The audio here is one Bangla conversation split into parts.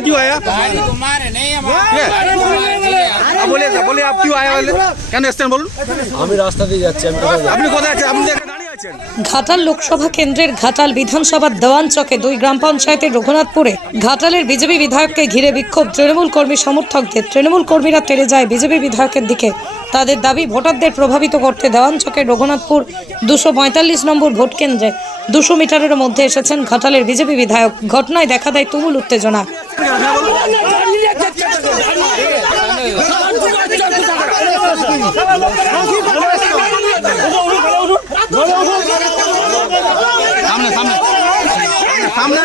अंकल क्यों आया गाड़ी तुम्हारे नहीं हमारे ये? गाड़ी तुम्हारे नहीं है। अब बोलिए बोलिए आप क्यों आया বলে কেন এসছেন বলুন আমি রাস্তা দিয়ে যাচ্ছি আমি কোথায় যাবো? আপনি কোথায় আছেন আপনি এখানে দাঁড়িয়ে আছেন ঘাটাল লোকসভা কেন্দ্রের ঘাটাল বিধানসভার দেওয়ান চকে দুই গ্রাম পঞ্চায়েতের রঘুনাথপুরে ঘাটালের বিজেপি বিধায়ককে ঘিরে বিক্ষোভ তৃণমূল কর্মী সমর্থকদের তৃণমূল কর্মীরা তেড়ে যায় বিজেপি বিধায়কের দিকে তাদের দাবি ভোটারদের প্রভাবিত করতে দেওয়ান চকের রঘুনাথপুর দুশো পঁয়তাল্লিশ নম্বর ভোট কেন্দ্রে দুশো মিটারের মধ্যে এসেছেন ঘাটালের বিজেপি বিধায়ক ঘটনায় দেখা দেয় তুমুল উত্তেজনা সামনে সামনে সামনে সামনে।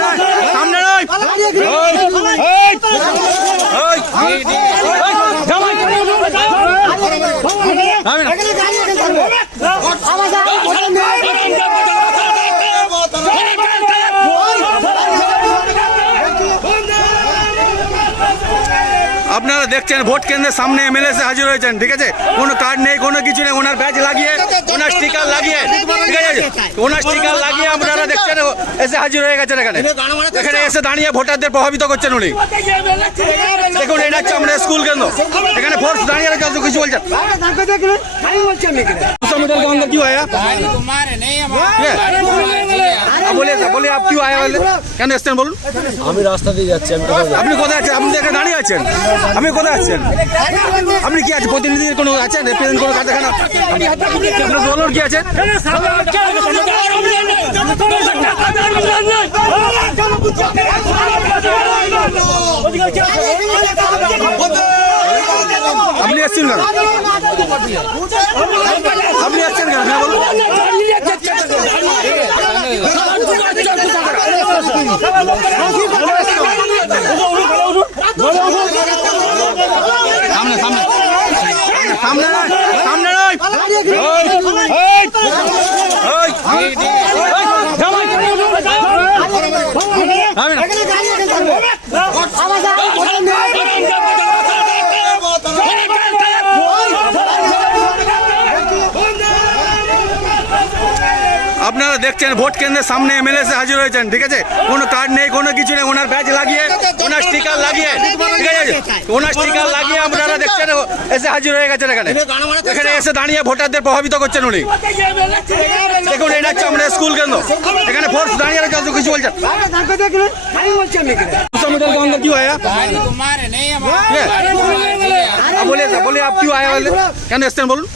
নামে না। আপনারা দেখছেন ভোট কেন্দ্রের সামনে এমএলএ এসে হাজির হয়েছেন ঠিক আছে? কোনো কার্ড নেই কোনো কিছু নেই ওনার ব্যাচ লাগিয়ে ওনার স্টিকার লাগিয়ে ঠিক আছে? ওনার স্টিকার লাগিয়ে আপনারা দেখছেন এসে হাজির হয়ে গেছেন এখানে। এখানে এসে দাঁড়িয়ে ভোটারদের প্রভাবিত করছেন উনি। দেখুন এটা হচ্ছে আমরা স্কুল কেন্দ্র। এখানে ফোর্স দাঁড়িয়ে রেখে কিছু বলছেন? কি হয়? হ্যাঁ? বলে বলে আপনি আয়া হলে কেন এসছেন বলুন? আমি রাস্তা দিয়ে যাচ্ছি আপনি কোথায় আছেন? আপনি দেখে দাঁড়িয়ে আছেন। আপনি কোথায় আছেন? আপনি কি আছে প্রতিনিধির কোনো আছেন? রেপ্রেজেন্ট কোনো কারখানা? আপনার দলের কি আছে আপনি আসছেন কেন? আপনি আসছেন কেন? হ্যাঁ বলুন। সামনে সামনে সামনে সামনে নয়। আপনারা দেখছেন ভোট কেন্দ্রের সামনে এমএলএ হাজির হয়েছেন ঠিক আছে? কোনো কার্ড নেই কোনো কিছু নেই ওনার ব্যাচ লাগিয়ে ওনার স্টিকার লাগিয়ে ঠিক আছে? ওনার স্টিকার লাগিয়ে আপনারা দেখছেন এসে হাজির হয়ে গেছেন এখানে। এখানে এসে দাঁড়িয়ে ভোটারদের প্রভাবিত করছেন উনি। দেখুন এটা হচ্ছে আমাদের স্কুল কেন্দ্র। এখানে ফোর্স দাঁড়িয়ে রয়েছে কিছু বলছেন। কি হয় হ্যাঁ? বলে বলে আপনি আয়া হলে কেন এসছেন বলুন?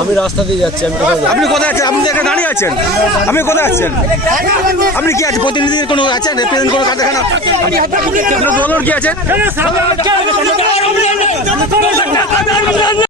আমি রাস্তা দিয়ে যাচ্ছি আমি আপনি কোথায় আছেন? আপনি এখানে দাঁড়িয়ে আছেন। আপনি কোথায় আছেন? আপনি কি আছে প্রতিনিধির কোনো আছেন? রেপ্রেজেন্ট কোনো কারখানা? আপনার দলের কি আছে